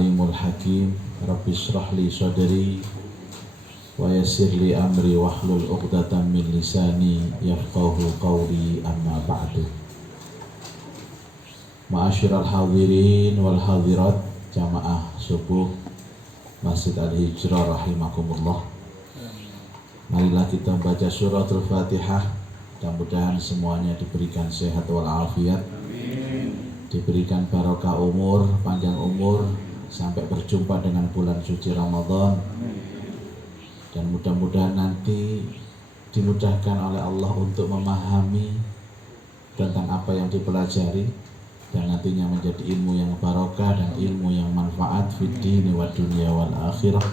alimul hakim. Rabbi shrah li sadri wa yassir li amri wahlul 'uqdatam min lisani yafqahu qawli, amma ba'du. Ma'asyiral hadirin wal hadirat, jamaah subuh Masjid Al-Hijrah rahimakumullah. Marilah kita baca suratul Fatihah. Mudah-mudahan semuanya diberikan sehat walafiat, diberikan barokah umur, panjang umur, sampai berjumpa dengan bulan suci Ramadan. Dan mudah-mudahan nanti dimudahkan oleh Allah untuk memahami tentang apa yang dipelajari, dan nantinya menjadi ilmu yang barokah dan ilmu yang manfaat fid dini wa dunya wal akhirah.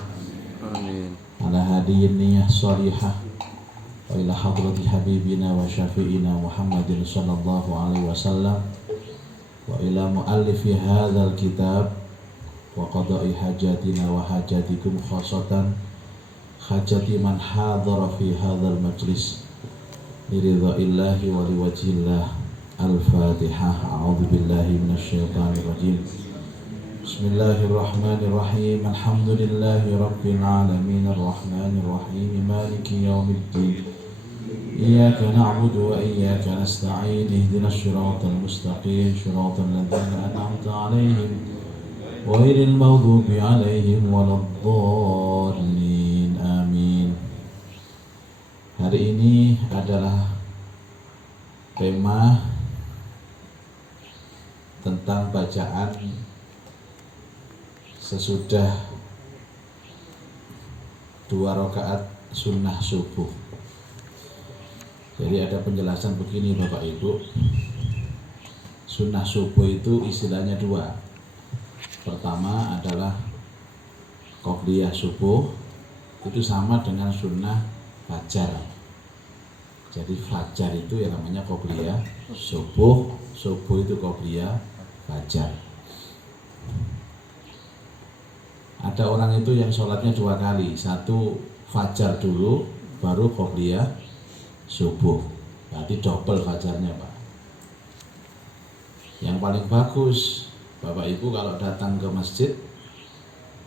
Amin. Ala hadiyin niyah salihah wa ila hadrati habibina wa syafi'ina Muhammadin sallallahu alaihi wasallam wa ila muallifi hadzal kitab wa qada'i hajatina wa hajatikum khasatan hajati man hadara fi hadzal majlis liridha'illahi wa liwajhillah. Al-Fatihah. A'udzu billahi minasyaitonir rajim. Bismillahirrahmanirrahim. Alhamdulillahi rabbil alamin arrahmanir rahim maliki yaumiddin. Iyyaka na'budu wa iyyaka nasta'in. Ihdinas siratal mustaqim, siratal ladzina an'amta 'alaihim ghairil maghdubi 'alaihim waladdallin. Amin. Hari ini adalah tema tentang bacaan sesudah 2 rakaat sunnah subuh. Jadi ada penjelasan begini Bapak Ibu. Sunnah subuh itu istilahnya 2. Pertama adalah qobliyah subuh, itu sama dengan sunnah fajar. Jadi fajar itu yang namanya qobliyah subuh, subuh itu qobliyah fajar. Ada orang itu yang sholatnya 2 kali, 1 fajar dulu baru qobliyah subuh, berarti double fajarnya Pak. Yang paling bagus Bapak Ibu kalau datang ke masjid,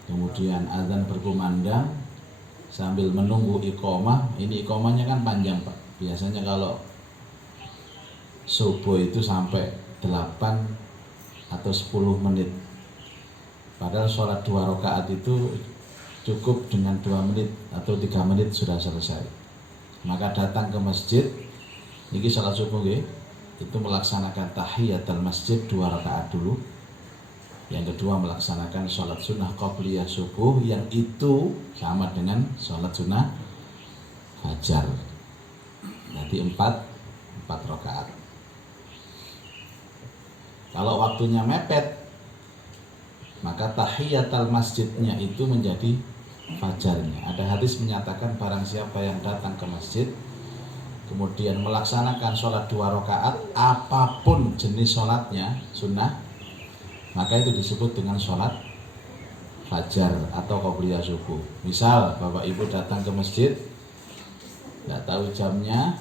kemudian azan berkumandang sambil menunggu iqomah. Ini iqomahnya kan panjang Pak. Biasanya kalau subuh itu sampai 8 atau 10 menit. Padahal sholat 2 rakaat itu cukup dengan 2 menit atau 3 menit sudah selesai. Maka datang ke masjid, ini sholat subuh itu melaksanakan tahiyatul masjid 2 rakaat dulu. Yang kedua melaksanakan sholat sunnah qobliyah subuh, yang itu sama dengan sholat sunnah fajar. Nanti 4 rakaat. Kalau waktunya mepet, maka tahiyatul masjidnya itu menjadi fajarnya. Ada hadis menyatakan barang siapa yang datang ke masjid kemudian melaksanakan sholat 2 rakaat, apapun jenis sholatnya sunnah, maka itu disebut dengan sholat fajar atau qobliyah subuh. Misal Bapak Ibu datang ke masjid, tidak tahu jamnya,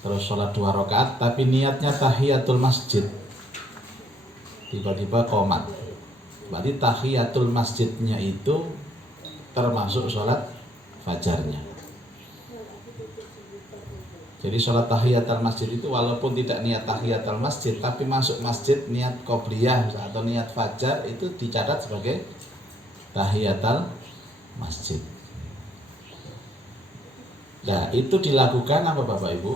terus sholat 2 rakaat tapi niatnya tahiyatul masjid, tiba-tiba qomat, berarti tahiyatul masjidnya itu termasuk sholat fajarnya. Jadi sholat tahiyatul masjid itu walaupun tidak niat tahiyatul masjid, tapi masuk masjid niat qobliyah atau niat fajar, itu dicatat sebagai tahiyatul masjid. Nah, itu dilakukan apa Bapak Ibu?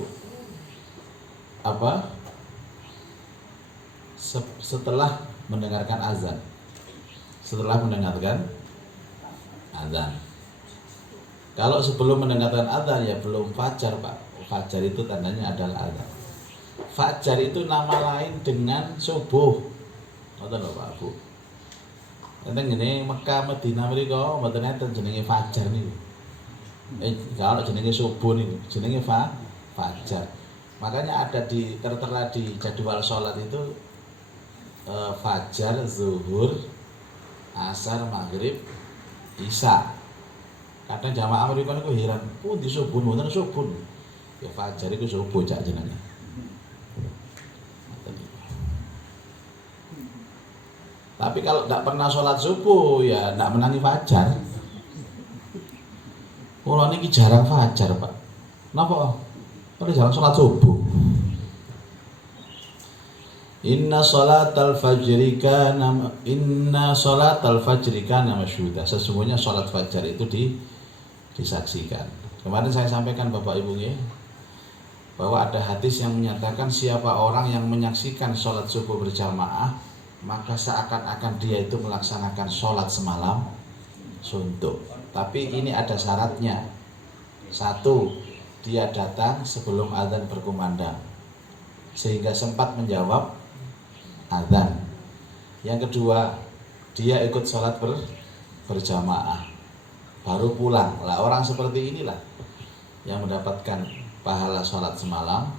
Setelah mendengarkan azan. Setelah mendengarkan azan. Kalau sebelum mendengarkan azan ya belum fajar Pak. Fajar itu tandanya adalah azan. Fajar itu nama lain dengan subuh. Ngoten lho Pak Bu. Enten ngene Mekah Madinah mriko mboten enten jenenge fajar niku. Kalau jenenge subuh niku jenenge fajar. Makanya ada tertera di jadwal sholat itu fajar, zuhur, asar, maghrib, isya. Kadang jamaah mriko niku heran, pundi subuh mboten subuh. Ya fajar iku subuh cak jenenge. Tapi kalau tidak pernah sholat subuh ya tidak menangi fajar. Kalau ini jarang fajar Pak. Kenapa? Karena jarang sholat subuh. Inna sholatal fajri kana masyhuda. Sesungguhnya sholat fajar itu disaksikan. Kemarin saya sampaikan Bapak Ibu ya, bahwa ada hadis yang menyatakan siapa orang yang menyaksikan sholat subuh berjamaah, maka seakan-akan dia itu melaksanakan sholat semalam suntuk. Tapi ini ada syaratnya. Satu, dia datang sebelum azan berkumandang sehingga sempat menjawab azan. Yang kedua, dia ikut sholat berjamaah baru pulang. Lah orang seperti inilah yang mendapatkan pahala sholat semalam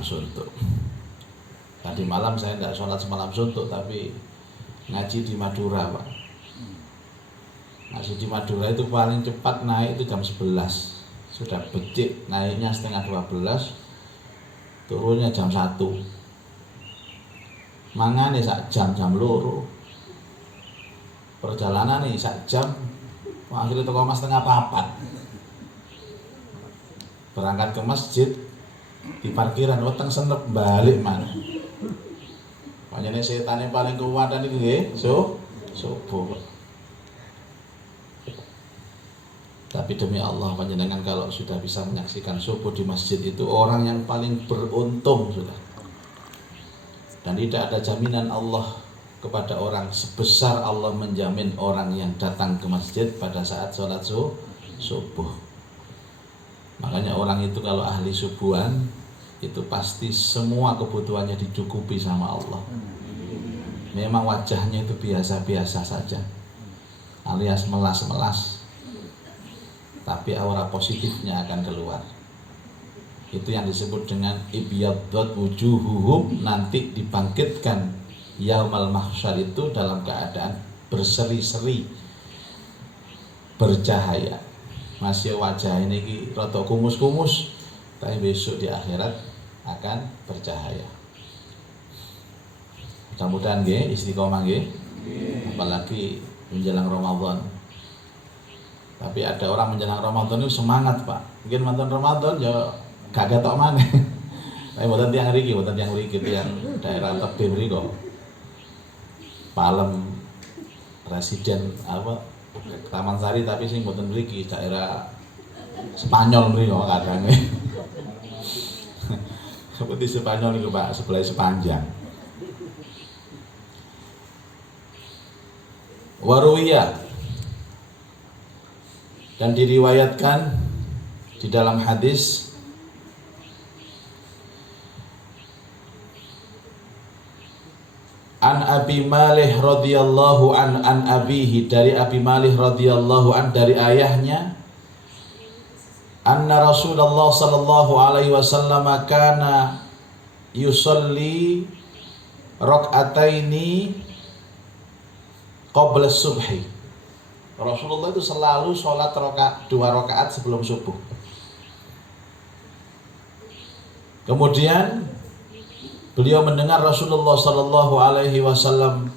suntuk. Tadi malam saya tidak sholat semalam suntuk, tapi ngaji di Madura Pak. Ngaji di Madura itu paling cepat naik itu jam 11. Sudah becik naiknya setengah 12, turunnya jam 1. Mangane sak jam loro. Perjalanan nih sak jam, akhirnya toko mas setengah 4. Berangkat ke masjid, di parkiran weteng senep balik mana. Makanya setan yang paling kuat dan itu nggih, subuh. Tapi demi Allah panjenengan kalau sudah bisa menyaksikan subuh di masjid itu orang yang paling beruntung sudah. Dan tidak ada jaminan Allah kepada orang sebesar Allah menjamin orang yang datang ke masjid pada saat sholat subuh. Makanya orang itu kalau ahli subuhan itu pasti semua kebutuhannya dicukupi sama Allah. Memang wajahnya itu biasa-biasa saja, alias melas-melas, tapi aura positifnya akan keluar. Itu yang disebut dengan ibyaddat wujuhuhum, nanti dibangkitkan yaumal mahsyar itu dalam keadaan berseri-seri, bercahaya. Masih wajah ini rada kumus-kumus, tapi besok di akhirat akan bercahaya. Mudah-mudahan nggih istiqomah nggih, apalagi menjelang Ramadan. Tapi ada orang menjelang Ramadan itu semangat Pak. Mungkin mantan Ramadan ya gak ketok maneh. Tapi mboten tiyang mriki, tiyang daerah tebih mriki kok. Palem residen Taman Sari, tapi sing mboten mriki daerah Spanyol mriki kok kadang. Seperti Spanyol niku Pak, sebelah sepanjang. Waruwiyah, dan diriwayatkan di dalam hadis an Abi Malih radhiyallahu an abihi, dari Abi Malih radhiyallahu an dari ayahnya, anna Rasulullah sallallahu alaihi wasallam kana yusalli rak'ataini qabla subhi. Rasulullah itu selalu sholat 2 rakaat sebelum subuh. Kemudian beliau mendengar Rasulullah sallallahu alaihi wasallam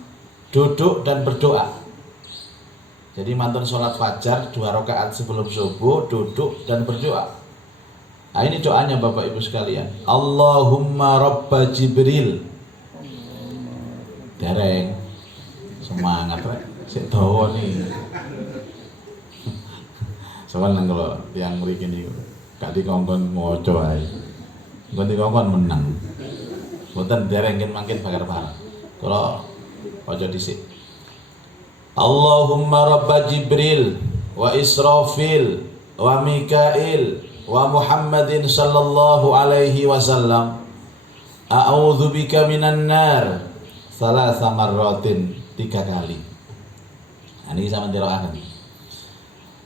duduk dan berdoa. Jadi mantun sholat fajar 2 rakaat sebelum subuh, duduk dan berdoa. Nah, ini doanya Bapak Ibu sekalian. Allahumma rabba Jibril. Dereng. Semangat Pak. Sik dawa nih. Soalnya kalau yang mriki niku gak dikongkon maca ae. Nggon dikongkon menang. Mboten dereng mangkin bakar bareng. Kula waca dhisik. Allahumma rabba Jibril wa Israfil wa Mikail wa Muhammadin sallallahu alaihi wasallam, a'udzu bika minan nar salasa marratin, 3 kali. Ini sama tiroakan.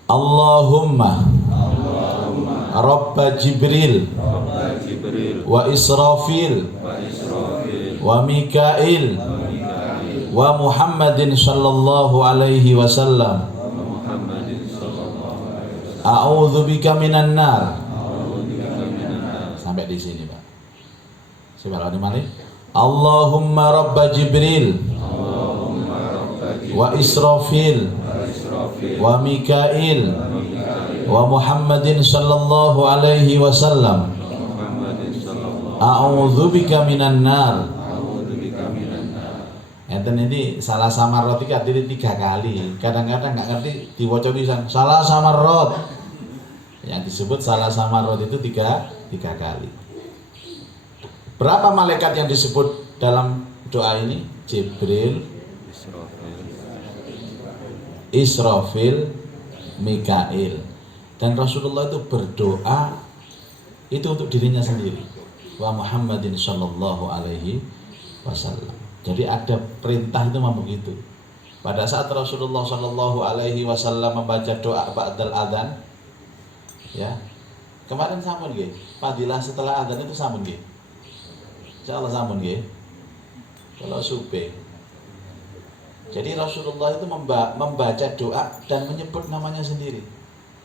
Allahumma rabba Jibril wa Israfil wa Mikail wa Muhammadin sallallahu alaihi wasallam, a'udzu bika minan nar. Sampai di sini Pak. Subhanallah. Allahumma rabba Jibril wa Israfil wa Mikail wa Muhammadin sallallahu alaihi wasallam a'udzubika minan nar. Enten ini salah samarot iki artinya 3 kali. Kadang-kadang nggak ngerti diwaca pisan salah samarot. Yang disebut salah samarot itu 3 kali. Berapa malaikat yang disebut dalam doa ini? Jibril, Israfil, Mikail. Dan Rasulullah itu berdoa itu untuk dirinya sendiri. Wa Muhammadin sallallahu alaihi wasallam. Jadi ada perintah itu memang begitu. Pada saat Rasulullah sallallahu alaihi wasallam membaca doa ba'dal adzan, ya. Kemarin sampun nggih, fadilah setelah adzan itu sampun nggih. Insyaallah sampun nggih. Kalau supe. Jadi Rasulullah itu membaca doa dan menyebut namanya sendiri.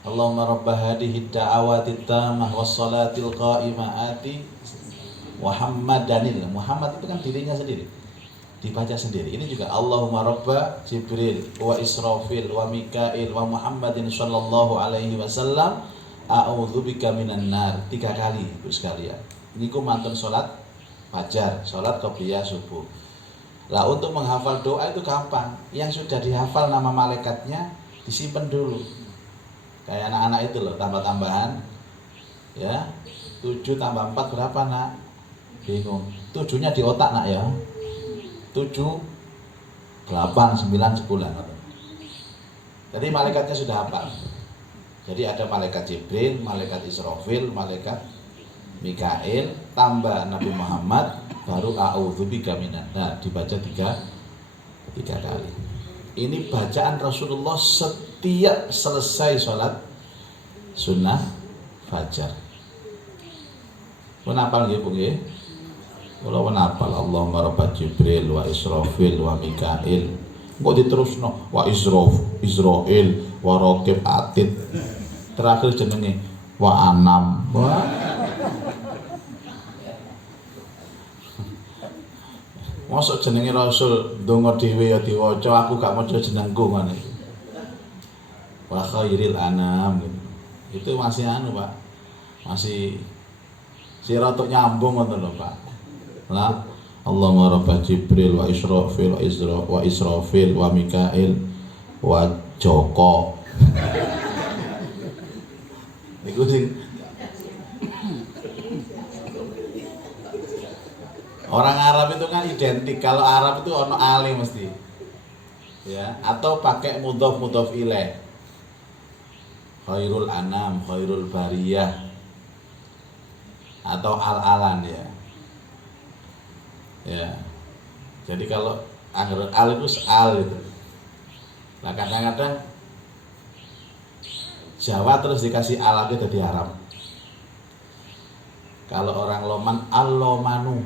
Allahumma rabb hadhihi da'awati tammah wassalatil qa'imati Muhammadanil. Muhammad itu kan dirinya sendiri. Dibaca sendiri. Ini juga Allahumma rabba Jibril wa Israfil wa Mikail wa Muhammadin sallallahu alaihi wasallam a'udzubika minan nar. 3 kali Ibu sekalian. Ini ku mantun salat fajar, salat qobliyah subuh. Lah untuk menghafal doa itu gampang. Yang sudah dihafal nama malaikatnya disimpan dulu. Kayak anak-anak itu loh, tambah-tambahan. Ya. 7 tambah 4 berapa, Nak? Bingung. 7-nya di otak, Nak, ya. 7, 8, 9, 10. Jadi malaikatnya sudah hafal. Jadi ada malaikat Jibril, malaikat Israfil, malaikat Mikail, tambah Nabi Muhammad, baru a'udzubika minan nar. Dibaca 3 kali. Ini bacaan Rasulullah setiap selesai sholat sunnah fajar. Menapal nggih Bu nggih? Kula menapal Allahumma rabb Jibril wa Israfil wa Mikail. Engko diterusno wa Israil wa Raqib Atid. Terakhir jenenge wa Anam. Wah. Mosok jenenge Rasul ndonga dhewe ya diwaca, aku gak maca jenengku ngono iki. Wa khairil anam. Itu masih anu, Pak. Masih siratuk nyambung ngoten lho, Pak. Lah Allahumma rabb Jibril wa Israfil wa Israfil wa Mikail wa Joko. Niku sing orang Arab itu kan identik. Kalau Arab itu ono ali mesti. Ya, atau pakai mudhof ilaih. Khairul anam, khairul bariyah. Atau al-alan ya. Ya. Jadi kalau al itu al itu. Nah, kadang-kadang Jawa terus dikasih al lagi jadi Arab. Kalau orang Loman al-lomanu.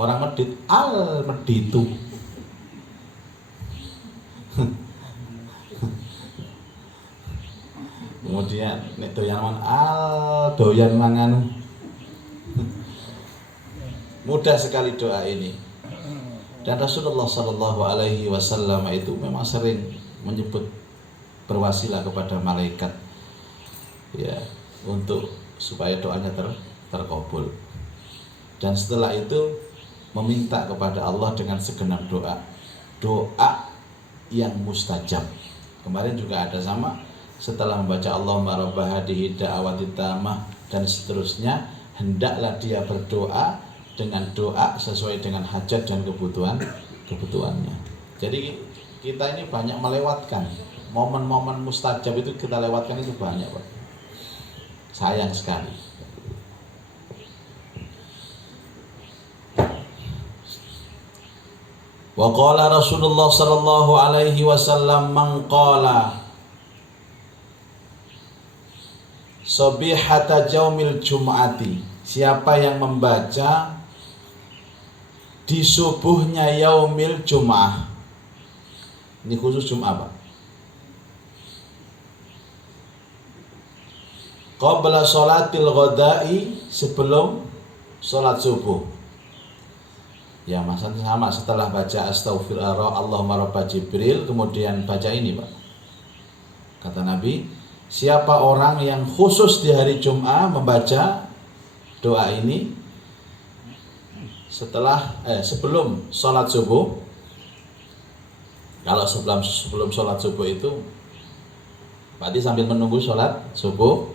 Orang Medit al-meditu. Kemudian nek doyan mangan al doyan mangan. Mudah sekali doa ini. Dan Rasulullah sallallahu alaihi wasallam itu memang sering menyebut berwasilah kepada malaikat ya untuk supaya doanya terkabul. Dan setelah itu meminta kepada Allah dengan segenap doa yang mustajab. Kemarin juga ada sama setelah membaca Allahumma rabb hadhihi da'awati tammah dan seterusnya, hendaklah dia berdoa dengan doa sesuai dengan hajat dan kebutuhannya. Jadi kita ini banyak melewatkan momen-momen mustajab, itu kita lewatkan itu banyak, Pak. Sayang sekali. Wa qala Rasulullah sallallahu alaihi wasallam man qala sabihata yaumil jum'ati, siapa yang membaca di subuhnya yaumil jum'ah. Ini khusus Jum'ah, Pak. Qabla sholatil ghada'i, sebelum sholat subuh. Ya maksudnya sama, setelah baca astaghfirullah Allahumma rabba Jibril, kemudian baca ini Pak. Kata Nabi, siapa orang yang khusus di hari Jum'ah membaca doa ini sebelum sholat subuh. Kalau sebelum sholat subuh itu berarti sambil menunggu sholat subuh,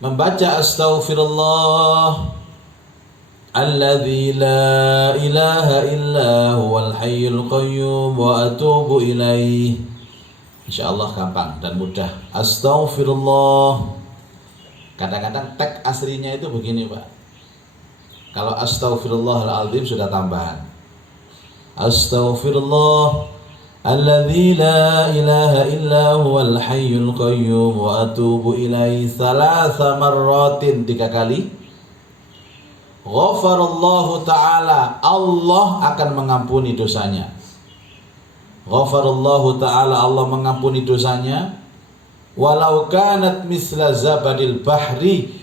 membaca astaghfirullah alladzi la ilaha illa huwal hayyul qayyum wa atubu ilaih. Insyaallah gampang dan mudah. Astaghfirullah. Kadang-kadang teks aslinya itu begini Pak. Kalau astaghfirullahaladzim sudah tambahan. Astaghfirullah alladzi la ilaha illa huwal hayyul qayyum wa atubu ilaih thalatha marratin, 3 kali. Ghafarallahu ta'ala, Allah akan mengampuni dosanya. Ghafarallahu ta'ala, Allah mengampuni dosanya. Walau kanat misla zabadil bahri,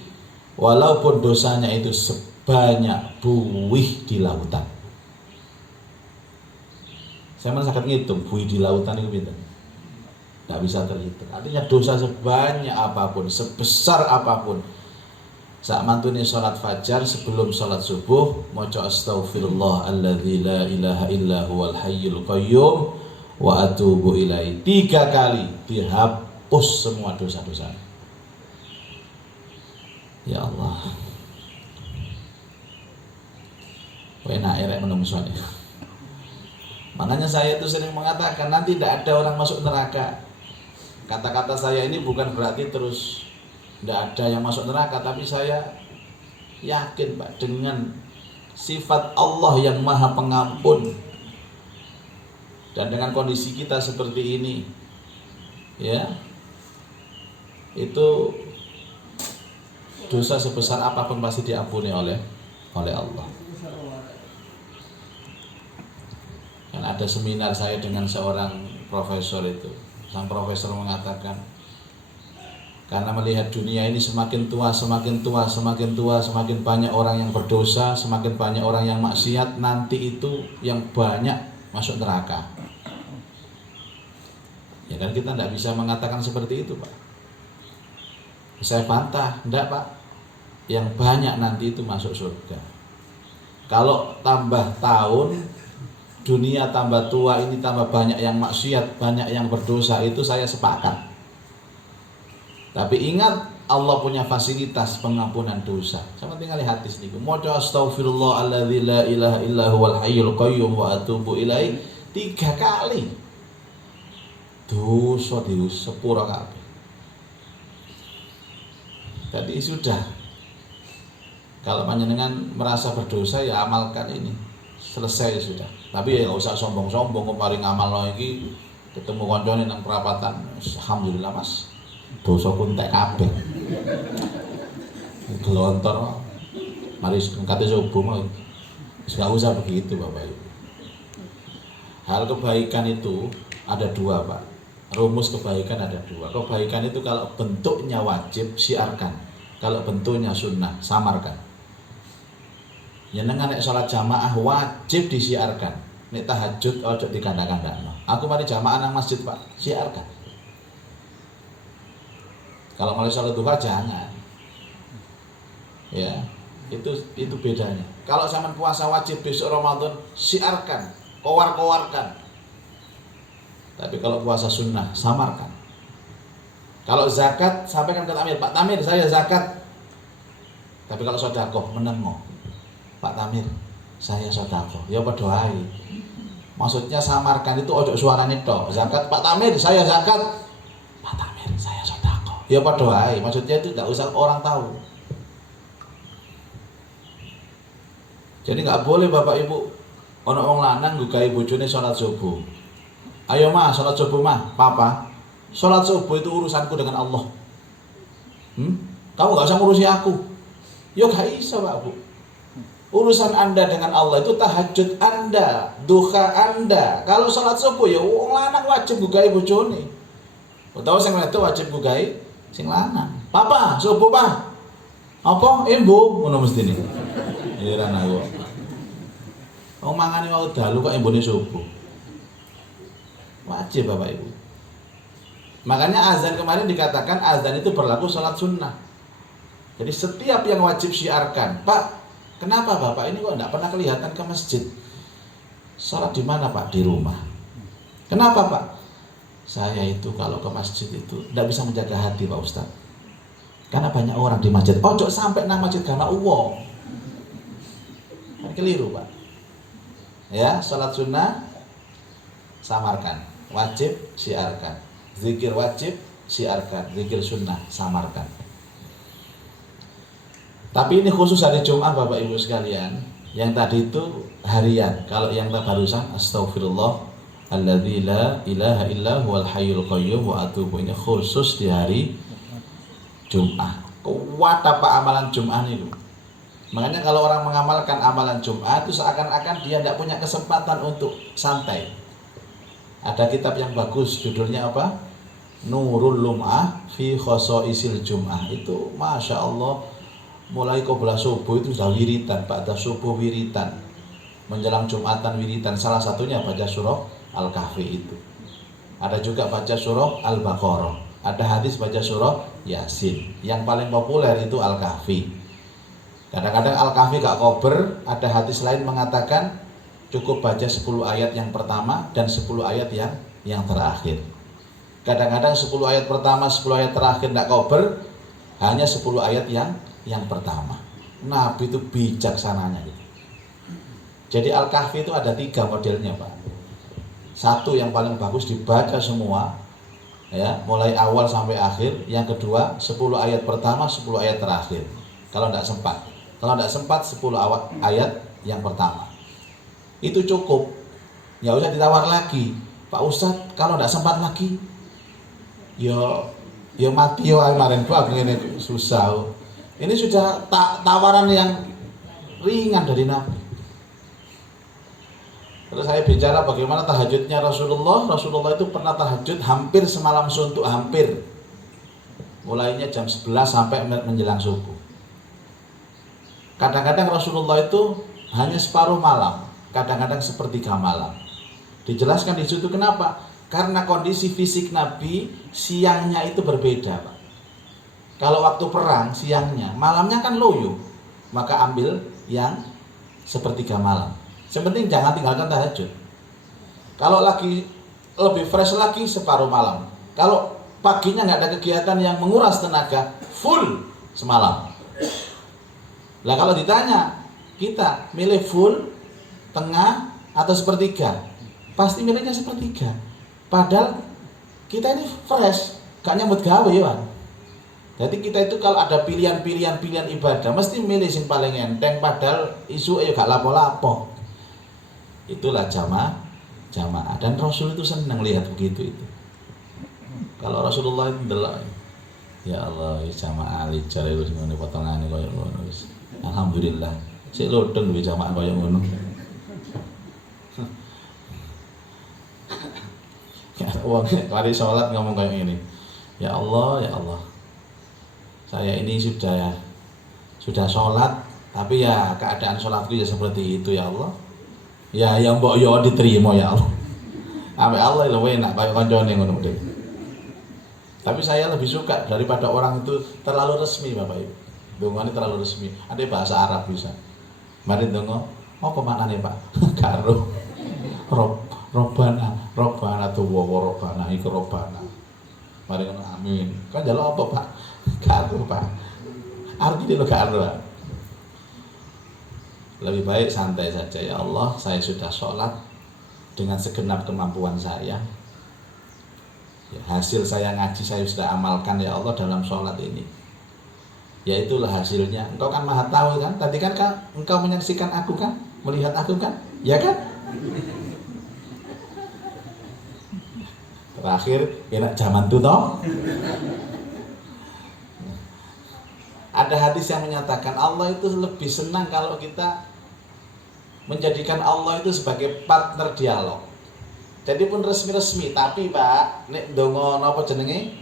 walaupun dosanya itu sebanyak buih di lautan. Saya mana sakit ngitung buih di lautan itu pinter. Tidak bisa terhitung. Artinya dosa sebanyak apapun, sebesar apapun, saat mantune sholat fajar sebelum sholat subuh maca astaghfirullah alladzi la ilaha illa huwal hayyul qayyum wa atubu ilaih 3 kali, dihapus semua dosa-dosa. Ya Allah, enak erek menungsonya. Makanya saya itu sering mengatakan nanti tidak ada orang masuk neraka. Kata-kata saya ini bukan berarti terus tidak ada yang masuk neraka, tapi saya yakin Pak, dengan sifat Allah yang maha pengampun dan dengan kondisi kita seperti ini, ya, itu dosa sebesar apapun pasti diampuni oleh Allah. Dan ada seminar saya dengan seorang profesor itu, sang profesor mengatakan, karena melihat dunia ini semakin tua, semakin banyak orang yang berdosa, semakin banyak orang yang maksiat, nanti itu yang banyak masuk neraka. Ya kan kita tidak bisa mengatakan seperti itu Pak. Saya bantah, tidak Pak. Yang banyak nanti itu masuk surga. Kalau tambah tahun, dunia tambah tua, ini tambah banyak yang maksiat, banyak yang berdosa, itu saya sepakat. Tapi ingat, Allah punya fasilitas pengampunan dosa. Sama tinggal hadis niku. Maca astaghfirullah alladzi la ilaha illa huwal hayyul qayyum wa atubu ilaih 3 kali. Dosa sepura kabeh. Jadi sudah. Kalau panjenengan merasa berdosa ya amalkan ini. Selesai sudah. Tapi ya enggak usah sombong-sombong kemarin ngamal lagi ketemu kancane nang perapatan. Alhamdulillah Mas. Dosa pun tak kabeh. Gelontor. Mari ngkate subuh mah. Enggak usah begitu Bapak Ibu. Hal kebaikan itu ada 2 Pak. Rumus kebaikan ada 2. Kebaikan itu kalau bentuknya wajib siarkan. Kalau bentuknya sunnah samarkan. Jenengan nek salat jamaah wajib disiarkan. Nek tahajud ojo dikandang-kandangno. Aku mari jamaah nang masjid Pak, siarkan. Kalau mulai salat duha jangan. Ya, itu bedanya. Kalau zaman puasa wajib besok Ramadan siarkan, kowar-kowarkan. Tapi kalau puasa sunnah samarkan. Kalau zakat sampaikan ke Tamir, Pak Tamir saya zakat. Tapi kalau sedekah menengo, Pak Tamir saya sedekah. Ya padha ae. Maksudnya samarkan itu ojo suaranya tok. Zakat Pak Tamir saya zakat. Pak Tamir saya sedekah. Ya padha ae. Maksudnya itu enggak usah orang tahu. Jadi enggak boleh Bapak Ibu ana wong lanang nggugahi bojone salat subuh. Ayo mah salat subuh mah, papa. Salat subuh itu urusanku dengan Allah. Kamu enggak usah ngurusi aku. Ya enggak bisa, Pak Bu. Urusan Anda dengan Allah itu tahajud Anda, duha Anda. Kalau salat subuh ya wong lanang wajib nggugahi bojone. Utawa sing wedok wajib nggugahi sing lanang. Papa, subuh, Pak. Apa? Bu, ngono mestine. Heran aku. Wong mangane mau dalu kok embone subuh. Wajib Bapak Ibu. Makanya azan kemarin dikatakan azan itu berlaku sholat sunnah. Jadi setiap yang wajib syiarkan, Pak, kenapa Bapak ini kok enggak pernah kelihatan ke masjid? Sholat di mana Pak? Di rumah. Kenapa Pak? Saya itu kalau ke masjid itu enggak bisa menjaga hati Pak Ustaz. Karena banyak orang di masjid. Ojo sampai nang masjid karena uang. Kan keliru Pak. Ya, sholat sunnah samarkan, wajib syiarkan. Zikir wajib syiarkan, zikir sunnah samarkan. Tapi ini khusus hari Jumat Bapak Ibu sekalian. Yang tadi itu harian. Kalau yang barusan astagfirullah alladzi la ilaha illa huwal hayyul qayyum wa atubu, ini khusus di hari Jumat. Kuat apa amalan Jumat itu? Makanya kalau orang mengamalkan amalan Jumat itu seakan-akan dia tidak punya kesempatan untuk santai. Ada kitab yang bagus, judulnya apa? Nurul Lum'ah fi Khosaisil Jum'ah. Itu Masya Allah, mulai qobla subuh itu sudah wiritan, pada subuh wiritan, menjelang Jumatan wiritan. Salah satunya baca surah Al-Kahfi itu. Ada juga baca surah Al-Baqarah. Ada hadis baca surah Yasin. Yang paling populer itu Al-Kahfi. Kadang-kadang Al-Kahfi gak cover. Ada hadis lain mengatakan cukup baca 10 ayat yang pertama dan 10 ayat yang terakhir. Kadang-kadang 10 ayat pertama, 10 ayat terakhir gak cover. Hanya 10 ayat yang pertama. Nabi itu bijaksananya. Jadi Al-Kahfi itu ada 3 modelnya Pak. Satu yang paling bagus dibaca semua, ya, mulai awal sampai akhir. Yang kedua 10 ayat pertama, 10 ayat terakhir. Kalau tidak sempat, 10 ayat yang pertama. Itu cukup. Nggak usah ditawar lagi. Pak Ustadz, kalau tidak sempat lagi, yo mati yo kemarin Pak, ini susah. Ini sudah tawaran yang ringan dari Nabi. Terus saya bicara bagaimana tahajudnya Rasulullah. Rasulullah itu pernah tahajud hampir semalam suntuk, hampir. Mulainya jam 11 sampai menjelang subuh. Kadang-kadang Rasulullah itu hanya separuh malam, kadang-kadang sepertiga malam. Dijelaskan di situ kenapa? Karena kondisi fisik Nabi siangnya itu berbeda, Pak. Kalau waktu perang siangnya, malamnya kan loyo, maka ambil yang sepertiga malam. Yang penting jangan tinggalkan tahajud. Kalau lagi lebih fresh lagi separuh malam. Kalau paginya nggak ada kegiatan yang menguras tenaga, full semalam. Lah kalau ditanya, kita milih full, tengah, atau sepertiga? Pasti milihnya sepertiga. Padahal kita ini fresh, gak nyambut gawe ya. Jadi kita itu kalau ada pilihan ibadah, mesti milih yang paling enteng. Padahal isu ayo gak lapo-lapo. Itulah jamaah. Dan Rasul itu senang lihat begitu itu. Kalau Rasulullah itu delok, ya Allah, jamaah ali jare wis ngene potongane koyo ngono wis. Alhamdulillah. Sik lodeng duwe jamaah koyo ngono. Ya wong mari salat ngomong kayak gini. Ya Allah, ya Allah. Saya ini sudah sholat, tapi ya keadaan sholatku ya seperti itu ya Allah. Ya yang mbok yo diterima ya Allah. Ambe Allah luwe enak kaya kancane ngono deh. Tapi saya lebih suka daripada orang itu terlalu resmi Bapak Ibu. Dongane terlalu resmi. Ada bahasa Arab bisa. Mari dongo, apa maknane Pak? Karo Robbana tuh wawa Robbana iku Robbana. Mari ngono amin. Kan njaluk apa Pak? Karo Pak. Artinya lo karo. Lebih baik santai saja ya Allah, saya sudah sholat dengan segenap kemampuan saya. Ya, hasil saya ngaji saya sudah amalkan ya Allah dalam sholat ini. Ya itulah hasilnya. Engkau kan maha tahu kan? Tadi kan engkau menyaksikan aku kan? Melihat aku kan? Ya kan? Terakhir, enak zaman itu toh. Ada hadis yang menyatakan Allah itu lebih senang kalau kita menjadikan Allah itu sebagai partner dialog. Jadi pun resmi-resmi, tapi Pak, nek dongo napa jenenge?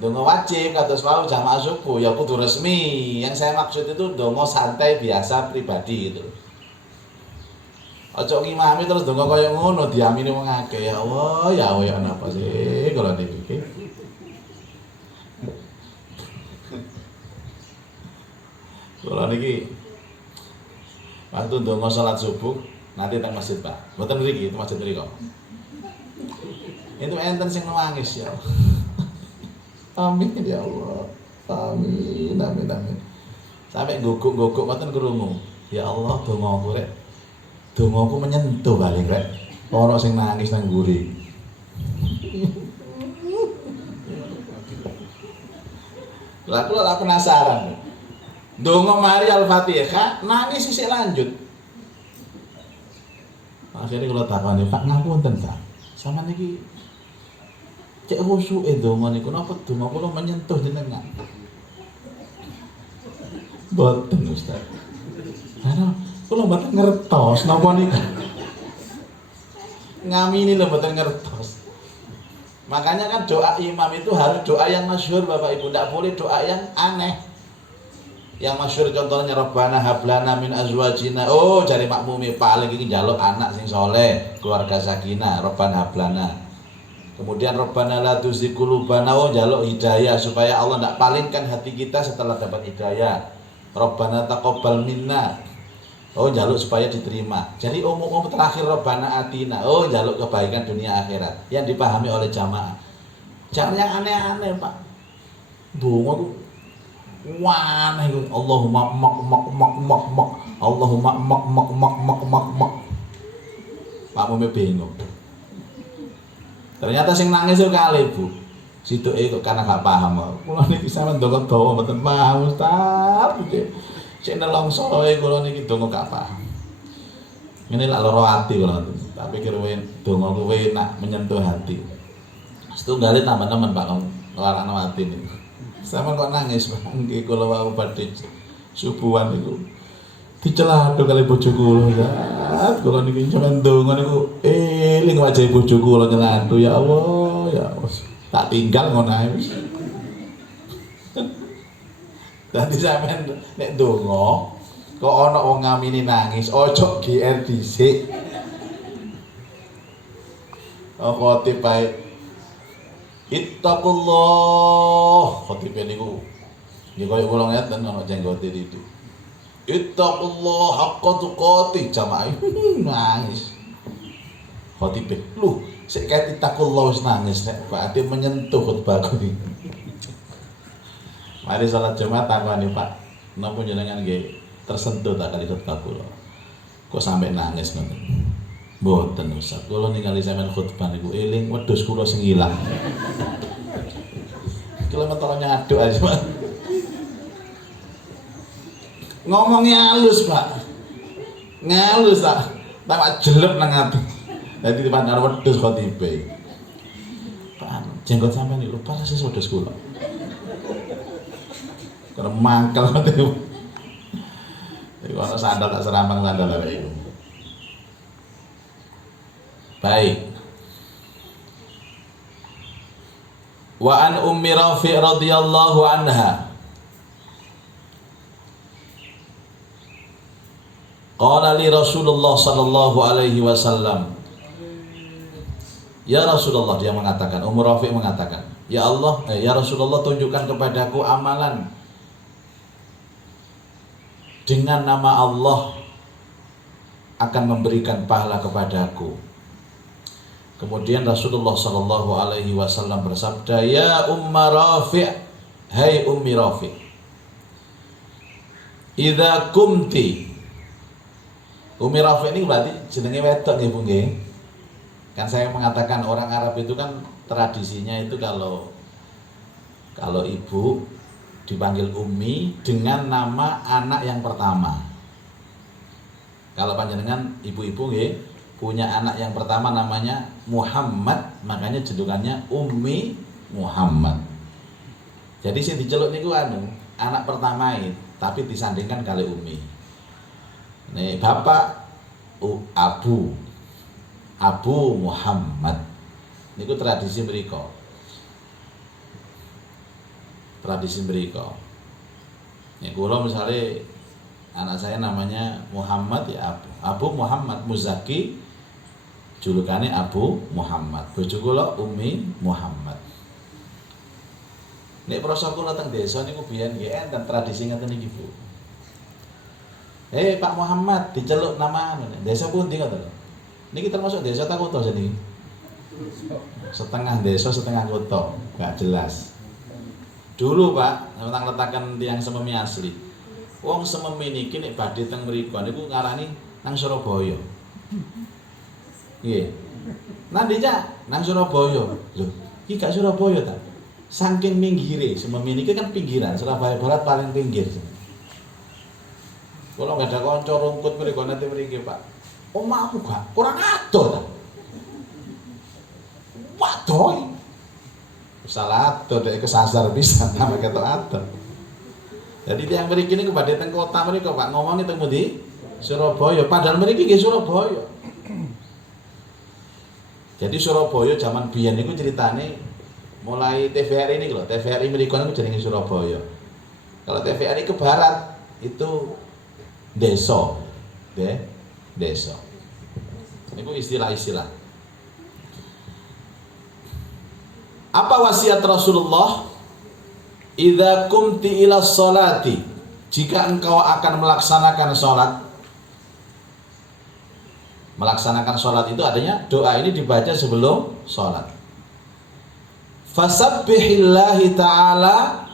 Dongo wajib kados wau jamaah subuh ya kudu resmi. Yang saya maksud itu dongo santai biasa pribadi gitu. Aja ngimami terus donga kaya ngono diamini wong akeh. Ya Allah, ya napa sih kula niki. Kula niki waktu donga salat subuh nanti teng masjid, Pak. Mboten mriki, masjid mriki. Itu enten sing nangis ya Allah. Amin ya Allah. Amin, amin, amin. Sampai guguk-guguk ngoten krungu. Ya Allah, dongaku rek. Dongaku menyentuh balik rek. Ono sing nangis nang mburi. Lah kula penasaran. Donga mari Al-Fatihah, nangis sisik lanjut. Akhirnya kula takoni, Pak ngapunten ta. Sama niki cek khusyuke donga niku napa donga kula menyentuh jenengan. Boten Ustaz. Karena kula mboten ngertos napa niku. Ngamini lho mboten ngertos. Makanya kan doa imam itu harus doa yang masyhur Bapak Ibu, tidak boleh doa yang aneh. Yang masyhur contohnya Rabbana hablana min azwajina. Oh, jare makmumi paling iki njaluk anak sing soleh, keluarga sakinah, Rabbana hablana. Kemudian Rabbana la tuzigh qulubana, oh njaluk hidayah supaya Allah ndak palingkan hati kita setelah dapat hidayah. Rabbana taqabbal minna. Oh njaluk supaya diterima. Jadi umum terakhir Rabbana atina. Oh njaluk kebaikan dunia akhirat yang dipahami oleh jamaah. Jangan yang aneh-aneh, Pak. Donga ku wah, Allahumma mak. Allahumma mak. Pak Mume bingung. Ternyata sing nangis itu kali, Bu. Situke kok karena gak paham. Kula niki sampean ndonga dawa mboten paham, Ustaz. Sing nelongsoe kula niki donga gak paham. Ngene lak lara ati kula. Tak pikir donga kuwi enak menyentuh hati. Setunggale tambah-tambah Pak ngelarano ati niku. Sama kok nangis Pak, nggih kula wau badhe subuhan niku. Diceladho kali bojo kula. Kula niki sampeyan ndonga niku eling wajah bojo kula nyeladho ya Allah, ya Allah. Tak tinggal ngono ae wis. Dadi sampeyan nek ndonga kok ana wong ngamini nangis, ojo GR dhisik. Khotib bae Ittaqullah, khotib niku nggih kaya kula ngeten ana jenggote itu. Ittaqullah haqqa tuqatih jamaah nangis. Khotib lu sik kae ittaqullah wis nangis nek berarti menyentuh khotbahku iki. Mari salat Jumat takoni Pak, napa jenengan nggih tersentuh tak kali khotbah kula. Kok sampai nangis ngoten. Mboten Ustaz, kula ningali sampean khutbah niku eling wedhus kula sing ilang. Kula mentara nyaduk aja, Pak. Ngomongnya halus, Pak. Ngalus tak. Tak jelek nang ati. Dadi dipandang wedhus khotibe. Pak, jenggot sampean niku persis wedhus kula. Karena mangkel ngoten. Iku ana sandal tak serambang sandal arek iku. Baik. Wa an Ummi Rafi' radhiyallahu anha. Qala li Rasulullah sallallahu alaihi wasallam. Ya Rasulullah, dia mengatakan, Ummu Rafi' mengatakan, ya Allah, ya Rasulullah, tunjukkan kepadaku amalan dengan nama Allah akan memberikan pahala kepadaku. Kemudian Rasulullah sallallahu alaihi wasallam bersabda, ya Umma Rafi', hai Ummi Rafi', idza kumti. Ummi Rafi' ini berarti jenenge wedok nggih Bu nggih. Kan saya mengatakan orang Arab itu kan tradisinya itu kalau ibu dipanggil Ummi dengan nama anak yang pertama. Kalau panjenengan ibu-ibu nggih punya anak yang pertama namanya Muhammad, makanya julukannya Ummi Muhammad. Jadi sing diceluk niku anak pertama tapi disandingkan kali Ummi. Nih bapak Abu Muhammad. Niku tradisi mriko. Tradisi mriko. Nek kula misale Anak saya namanya Muhammad ya Abu Muhammad Muzaki, julukannya Abu Muhammad. Bojo kula Umi Muhammad. Nek prasa kula teng desa niku biyen nggih enten tradisi ngoten iki, Bu. Pak Muhammad diceluk nama desa pundi ngoten lho. Niki termasuk desa ta kota jenenge? Setengah desa, setengah kota, gak jelas. Dulu Pak, tentang letakan tiang Sememi asli. Wong Sememi niki nek badhe teng mriku niku ngarani nang Surabaya. Nggih. Nanti Cak, nang Surabaya. Lho, iki gak Surabaya ta? Saking minggire, Sememi niki kan pinggiran, Surabaya Barat paling pinggir. Kalau nggak ada konco rungkut mriko nanti mriki Pak. Omahku gak kurang adoh ta. Waduh. Salah adoh dek kesasar bisa nama ketok adoh. Jadi tiang mriki niku badhe teng kota mriko Pak, ngomongin teng pundi? Surabaya. Padahal mriki nggih Surabaya. Jadi Surabaya zaman biyen niku ceritane mulai TVRI ini loh, TVRI mriko niku jenenge Surabaya. Kalau TVRI ke barat itu desa. Desa. Itu istilah-istilah. Apa wasiat Rasulullah? Idza kumti ila sholati, jika engkau akan melaksanakan sholat. Melaksanakan sholat itu adanya doa ini dibaca sebelum sholat. Fasabbihillahi ta'ala,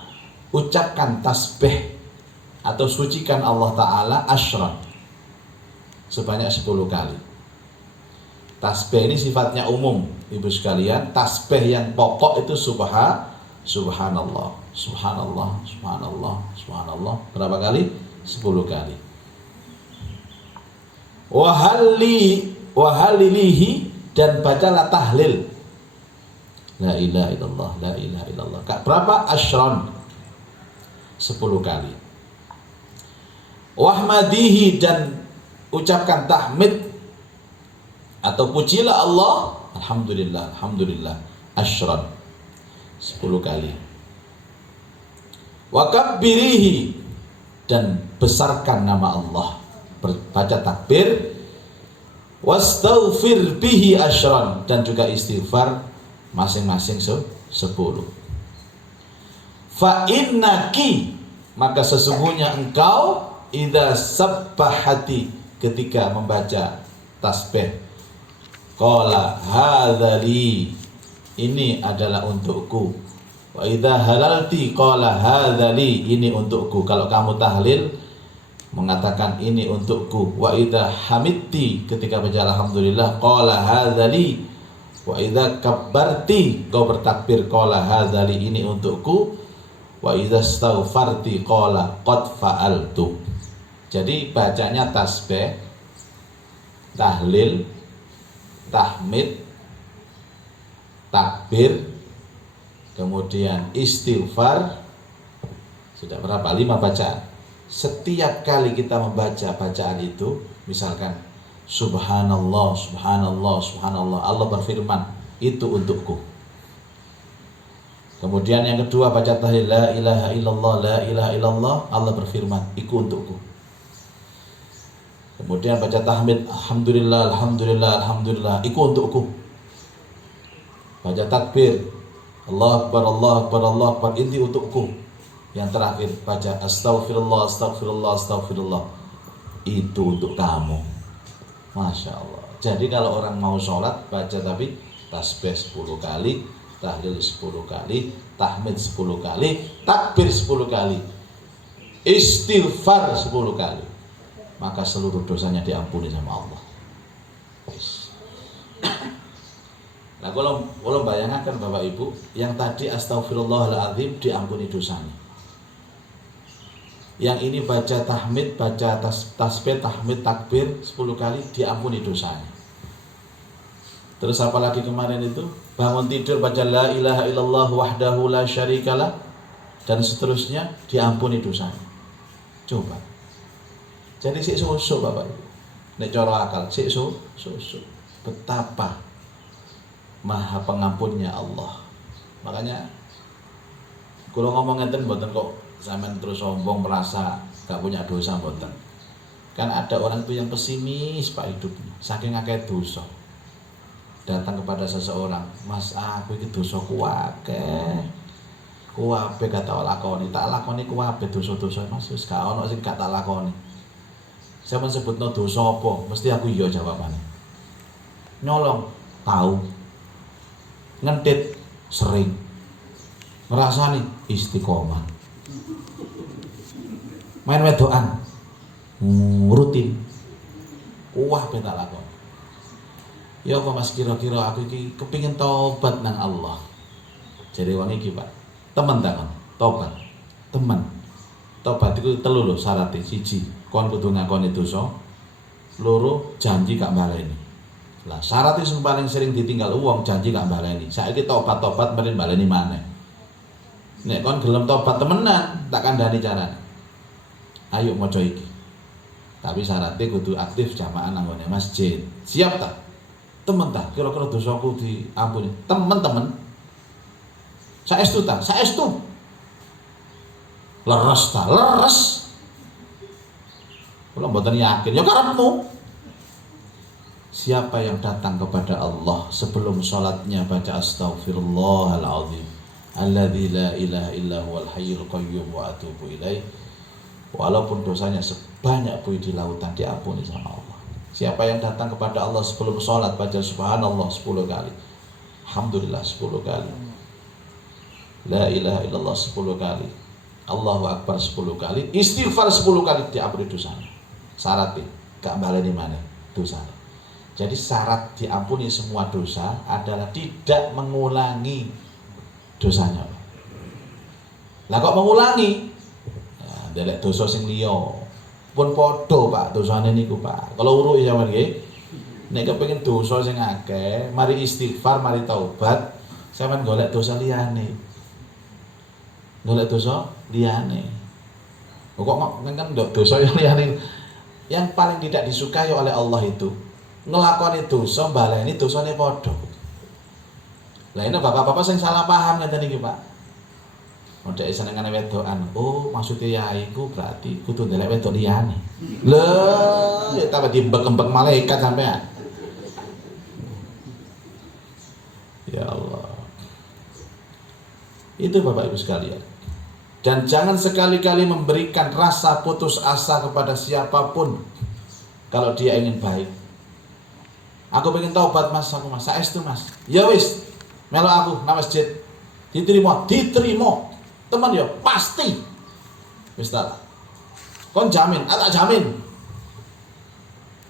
ucapkan tasbih atau sucikan Allah Ta'ala asyran, sebanyak 10 kali. Tasbih ini sifatnya umum, ibu sekalian. Tasbih yang pokok itu subhanallah, subhanallah, subhanallah, subhanallah. Berapa kali? 10 kali. Wahalilihi, dan bacalah tahlil. La ilaha illallah, la ilaha illallah. Kak berapa? Asyran, 10 kali. Wahmadihi, dan ucapkan tahmid atau pujilah Allah, alhamdulillah, alhamdulillah, asyran, 10 kali. Wakabbirihi, dan besarkan nama Allah, baca takbir. Wastaghfir bihi asyran, dan juga istighfar masing-masing 10. Fa innaki, maka sesungguhnya engkau, idza sabbahati, ketika membaca tasbih, qala hadzali, ini adalah untukku. Wa idza halalti qala hadzali, ini untukku. Kalau kamu tahlil mengatakan ini untukku. Wa idza hamidti, ketika baca alhamdulillah, qala hadzali. Wa idza kabbarti, kau bertakbir, qala hadzali, ini untukku. Wa idza astaghfarti qala qad fa'altu. Jadi bacanya tasbih, tahlil, tahmid, takbir, kemudian istighfar. Sudah berapa? 5 bacaan. Setiap kali kita membaca bacaan itu, misalkan subhanallah, subhanallah, subhanallah, Allah berfirman, itu untukku. Kemudian yang kedua baca tahlil, la ilaha illallah, la ilaha illallah, Allah berfirman, itu untukku. Kemudian baca tahmid, alhamdulillah, alhamdulillah, alhamdulillah, itu untukku. Baca takbir, Allah akbar, Allah akbar, Allah akbar, ini untukku. Yang terakhir baca astaghfirullah, astaghfirullah, astaghfirullah, itu untuk kamu. Masya Allah. Jadi kalau orang mau sholat baca tapi tasbih 10 kali, tahlil 10 kali, tahmid 10 kali, takbir 10 kali, istighfar 10 kali, maka seluruh dosanya diampuni sama Allah. Nah kalau bayangkan Bapak Ibu, yang tadi astaghfirullahaladzim diampuni dosanya, yang ini baca tahmid, baca tasbih, tahmid, takbir 10 kali diampuni dosanya. Terus apalagi kemarin itu bangun tidur baca la ilaha illallah wahdahu la syarikalah, dan seterusnya, diampuni dosanya. Coba. Jadi sik susuk Bapak Ibu. Nek cara akal sik susuk. Betapa maha pengampunnya Allah. Makanya kalau ngomong ngeten mboten kok sampean terus sombong merasa gak punya dosa, mboten. Kan ada orang itu yang pesimis Pak hidupnya, saking akeh dosa. Datang kepada seseorang, "Mas, aku iki dosaku akeh. Kuwabe gak tak lakoni, tak lakoni kuwabe dosa-dosa Mas, wis gak ono sing gak tak lakoni." Saya sebutno dosa apa? Mesti aku iya jawabannya. Nyolong, tahu. Ngentit, sering. Ngrasani, istiqomah. Main wedokan, rutin. Wah, ben tak lakoni. Ya apa Mas, kira-kira aku iki kepingin tobat nang Allah. Jadi wong iki Pak, temen tangan, tobat. Temen. Tobat itu telu lho syaratnya. Siji, kon kudu ngakoni dosa. Loro, janji gak baleni. Lah syaratnya sing paling sering ditinggal uang janji gak baleni. Saiki tobat-tobat mrene baleni maneh. Nek kon gelem tobat temenan, tak kandhani carane. Ayo maca iki. Tapi syaratnya kudu aktif jamaah nang ngone masjid. Siap tak? Temen tak? Kira-kira dosaku diampuni. Temen-temen. Saestu tak? Saestu. Leres tak? Leres. Kula mboten yakin. Ya karepmu. Siapa yang datang kepada Allah sebelum sholatnya baca astaghfirullahaladzim alladzi la ilaha illa huwal hayyul qayyum wa atubu ilaih, walaupun dosanya sebanyak buih di lautan diampuni sama Allah. Siapa yang datang kepada Allah sebelum sholat baca subhanallah 10 kali, alhamdulillah 10 kali, la ilaha illallah 10 kali, Allahu akbar 10 kali, istighfar 10 kali, diampuni dosanya. Syaratnya gak baleni maneh dosanya. Jadi syarat diampuni semua dosa adalah tidak mengulangi dosanya. Lah kok mengulangi? Ya, ndelek dosa sing liya. Pun padha Pak dosane niku Pak. Kalau uruk ya sampean nggih. Nek kepengin dosa sing akeh, mari istighfar, mari taubat, sampean golek dosa liyane. Golek dosa liyane. Kok kan dosa yang liyane yang paling tidak disukai oleh Allah itu ngelakoni dosa baleni dosane padha. Lah ini bapak-bapak sing salah paham ngeten iki Pak. Modek senengane wedokan. Oh, maksudnya ya iku berarti kudu ndelek wedok liyane. Lho, ya tambah diembek-embek malaikat sampean. Ya Allah. Itu Bapak Ibu sekalian. Dan jangan sekali-kali memberikan rasa putus asa kepada siapapun kalau dia ingin baik. Aku pengen taubat Mas, aku Mas, saestu Mas. Ya wis, melok aku nang masjid. Diterima. Teman ya pasti. Wis tak. Kon jamin, tak jamin.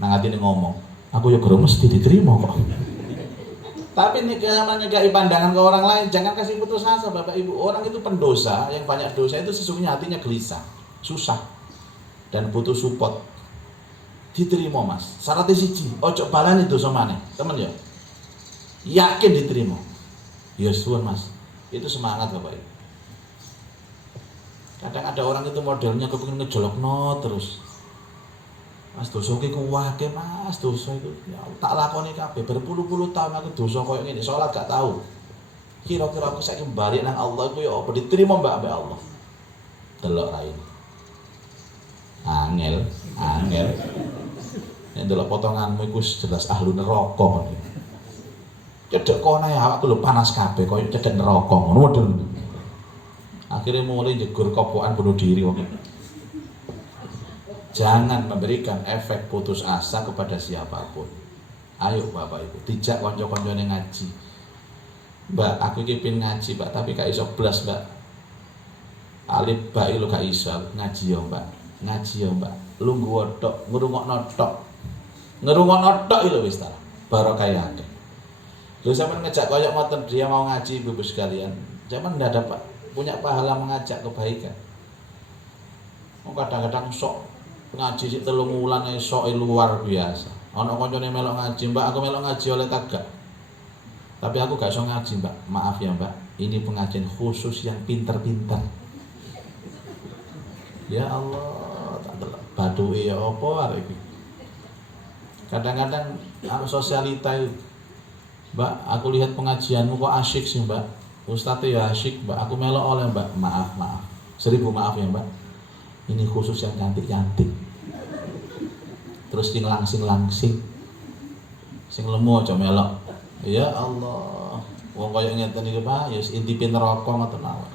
Nang atine ngomong, aku ya guru mesti diterima kok. Tapi nih namanya gak pandangan ke orang lain, jangan kasih putus asa Bapak Ibu. Orang itu pendosa, yang banyak dosa itu sesungguhnya hatinya gelisah, susah, dan butuh support. Diterima Mas, syaratnya siji, ojo balani dosa maneh, temen ya, yakin diterima. Ya suwun Mas, itu semangat Bapak Ibu. Kadang ada orang itu modelnya kepengin ngejolokno terus. Mas dosa ki kuwake Mas, dosa itu ya tak lakoni kabeh berpuluh-puluh tahun aku dosa koyo ngene, salat gak tahu. Kira-kira aku saiki balik nang Allah iku ya apa diterima mbak Allah. Delok ra ini. Angel. Nek delok potonganmu iku jelas ahlu neraka. Cedek kono ya awakku lho panas kabeh koyo cedek neraka ngono model. Akhirnya mulai jegur kopokan bunuh diri wong. Jangan memberikan efek putus asa kepada siapapun. Ayo Bapak Ibu, dijak kanca-kancane ngaji. Mbak, aku iki pengen ngaji, Mbak, tapi gak iso blas, Mbak. Alif ba lu gak iso ngaji ya, Mbak. Ngaji ya, Mbak. Lungguh tok, ngrungokno tok. Ngrungokno tok lho wis ta. Barokah akeh. Lho sampean ngejak koyo ngoten dia mau ngaji Ibu sekalian. Zaman ndak dapat punya pahala mengajak kebaikan. Kadang-kadang sok ngaji sik 3 wulan esuk luar biasa. Ana kancane melok ngaji, Mbak, aku melok ngaji oleh tagak. Tapi aku gak iso ngaji, Mbak. Maaf ya, Mbak. Ini pengajian khusus yang pinter-pinter. Ya Allah, tak delok baduke ya apa arek iki. Kadang-kadang aku sosialita itu, Mbak, aku lihat pengajianmu kok asyik sih, Mbak. Ustadznya ya asyik, Mbak. Aku melok oleh, Mbak. Maaf. 1000 maaf ya, Mbak. Ini khusus yang cantik-cantik. terus langsing sing lemu aja melok. Ya Allah, wong kaya ngeten iki Pak, ya intipin neraka ngoten mawon.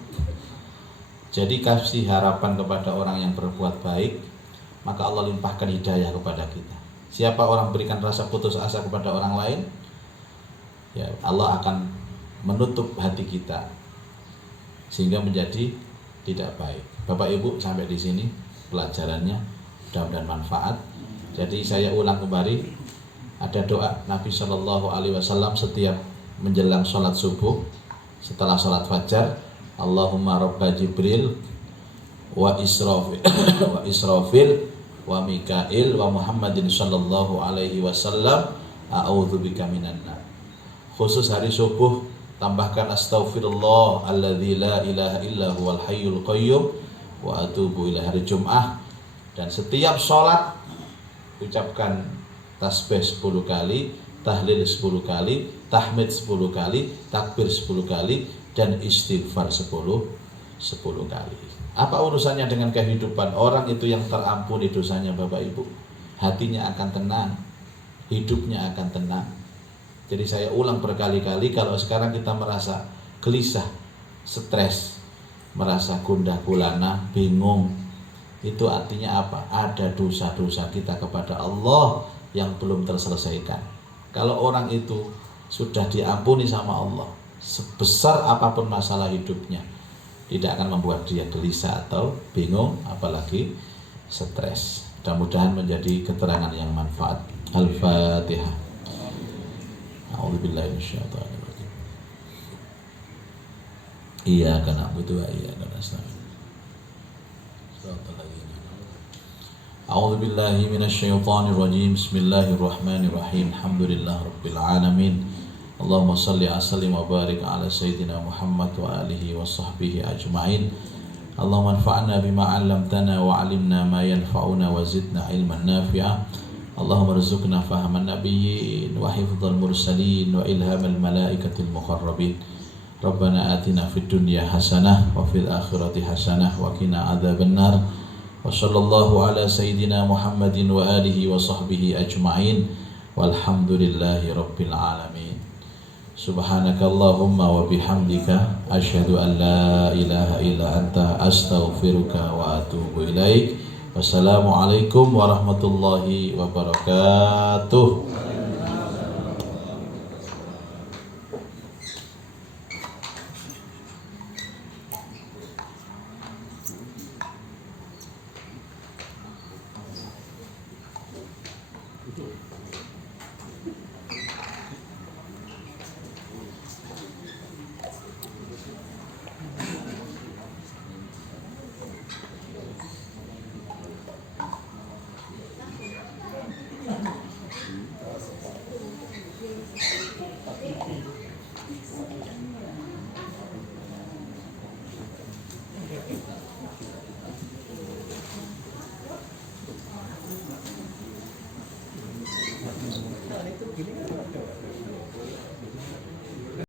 Jadi kasih harapan kepada orang yang berbuat baik, maka Allah limpahkan hidayah kepada kita. Siapa orang berikan rasa putus asa kepada orang lain, ya Allah akan menutup hati kita sehingga menjadi tidak baik. Bapak Ibu, sampai di sini pelajarannya, mudah-mudahan manfaat. Jadi saya ulang kembali, ada doa Nabi Shallallahu Alaihi Wasallam setiap menjelang sholat subuh, setelah sholat fajar, Allahumma Rabba Jibril wa Israfil wa Mikail wa Muhammadin Shallallahu Alaihi Wasallam, a'udzubika minan nar. Khusus hari subuh tambahkan astaghfirullah alladzi la ilaha illa huwal hayyul qayyum wa atubu ilaih. Hari Jumat dan setiap sholat ucapkan tasbih 10 kali, tahlil 10 kali, tahmid 10 kali, takbir 10 kali, dan istighfar 10 kali. Apa urusannya dengan kehidupan? Orang itu yang terampuni dosanya Bapak Ibu, hatinya akan tenang, hidupnya akan tenang. Jadi saya ulang berkali-kali, kalau sekarang kita merasa gelisah, stres, merasa gundah gulana, bingung, itu artinya apa? Ada dosa-dosa kita kepada Allah yang belum terselesaikan. Kalau orang itu sudah diampuni sama Allah, sebesar apapun masalah hidupnya, tidak akan membuat dia gelisah atau bingung, apalagi stres. Mudah-mudahan menjadi keterangan yang manfaat. Al-Fatihah. A'udzubillahi minasyaitonir rajim. Iyyaka na'budu wa iyyaka nasta'in. A'udzu billahi minasyaitonir rajim. Bismillahirrahmanirrahim. Alhamdulillah rabbil alamin. Allahumma shalli wa sallim wa barik ala sayyidina Muhammad wa alihi wa sahbihi ajma'in. Allahumma anfa'na bima 'allamtana wa 'allimna ma yanfa'una wa zidna ilman nafi'a. Allahumma rzuqna fahaman nabiyyin wa hifdzal mursalin wa ilhamal malaikatil muqarrabin. Rabbana atina fid dunya hasanah wa fil akhirati hasanah wa qina adzabannar. Wa sallallahu ala sayyidina Muhammadin wa alihi wa sahbihi ajma'in. Walhamdulillahi rabbil alamin. Subhanaka Allahumma wa bihamdika asyhadu an la ilaha illa anta astaghfiruka wa atubu ilaik. Wassalamualaikum warahmatullahi wabarakatuh. Itu gini kan